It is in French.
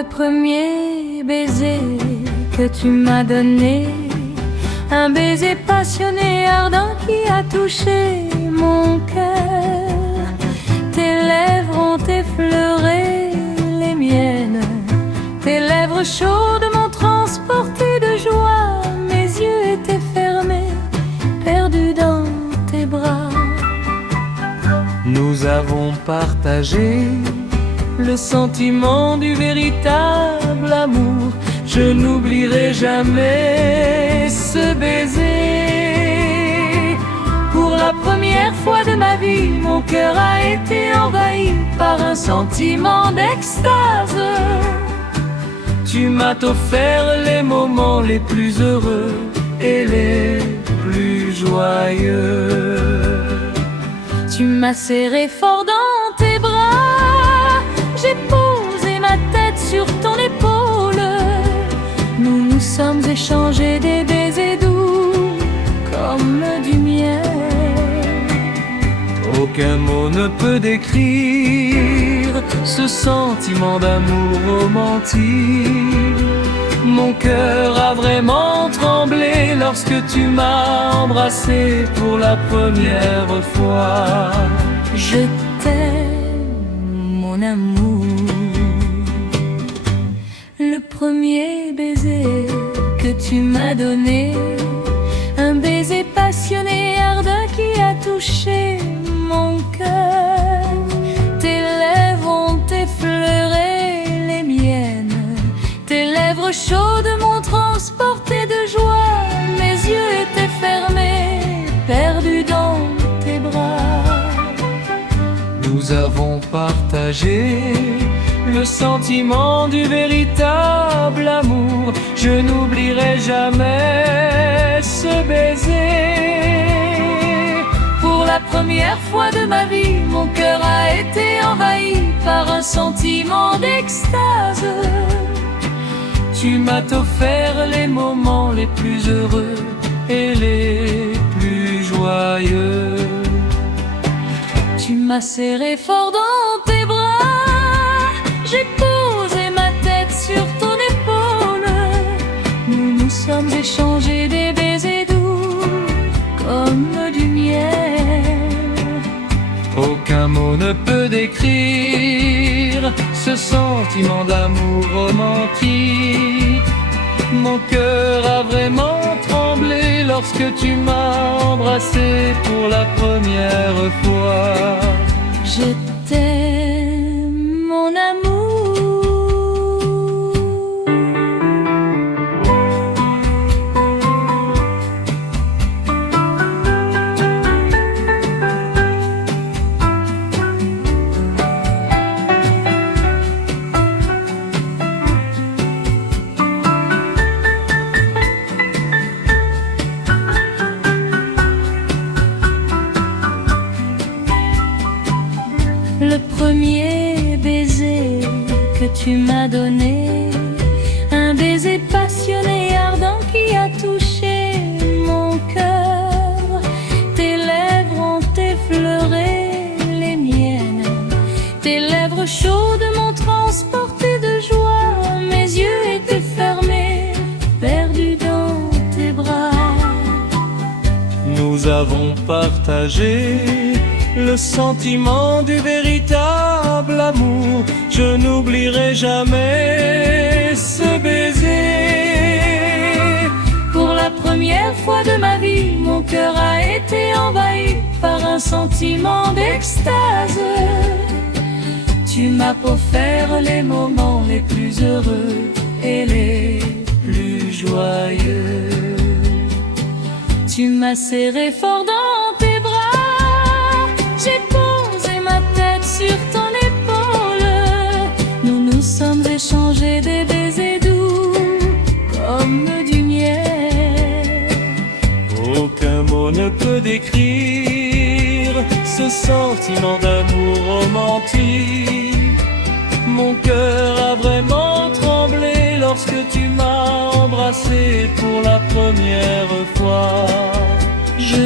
Le premier baiser que tu m'as donné, un baiser passionné, ardent qui a touché mon cœur. Tes lèvres ont effleuré les miennes, tes lèvres chaudes m'ont transporté de joie. Mes yeux étaient fermés, perdus dans tes bras. Nous avons partagé le sentiment du véritable amour. Je n'oublierai jamais ce baiser. Pour la première fois de ma vie, mon cœur a été envahi par un sentiment d'extase. Tu m'as offert les moments les plus heureux et les plus joyeux. Tu m'as serré fort dans tes bras, j'ai posé ma tête sur ton épaule. Nous nous sommes échangés des baisers doux comme du miel. Aucun mot ne peut décrire ce sentiment d'amour romantique. Mon cœur a vraiment tremblé lorsque tu m'as embrassé pour la première fois. Je t'aime, mon amour. Le premier baiser que tu m'as donné, un baiser passionné, ardent qui a touché mon cœur. Tes lèvres ont effleuré les miennes, tes lèvres chaudes m'ont transporté de joie. Mes yeux étaient fermés, perdus dans tes bras. Nous avons partagé le sentiment du véritable amour. Je n'oublierai jamais ce baiser. Pour la première fois de ma vie, mon cœur a été envahi par un sentiment d'extase. Tu m'as offert les moments les plus heureux et les plus joyeux. Tu m'as serré fort dans tes bras, j'ai posé ma tête sur ton épaule. Nous nous sommes échangés des baisers doux comme du miel. Aucun mot ne peut décrire ce sentiment d'amour romantique. Mon cœur a vraiment tremblé lorsque tu m'as embrassé pour la première fois. Je t'aime, mon amour. Le premier baiser que tu m'as donné, un baiser passionné, ardent qui a touché mon cœur. Tes lèvres ont effleuré les miennes, tes lèvres chaudes m'ont transporté de joie. Mes yeux étaient fermés, perdus dans tes bras. Nous avons partagé le sentiment du véritable amour. Je n'oublierai jamais ce baiser. Pour la première fois de ma vie, mon cœur a été envahi par un sentiment d'extase. Tu m'as offert les moments les plus heureux et les plus joyeux. Tu m'as serré fort dans tes bras, j'ai posé ma tête sur ton épaule. Nous nous sommes échangés des baisers doux comme du miel. Aucun mot ne peut décrire ce sentiment d'amour romantique. Mon cœur a vraiment tremblé lorsque tu m'as embrassé pour la première fois. Je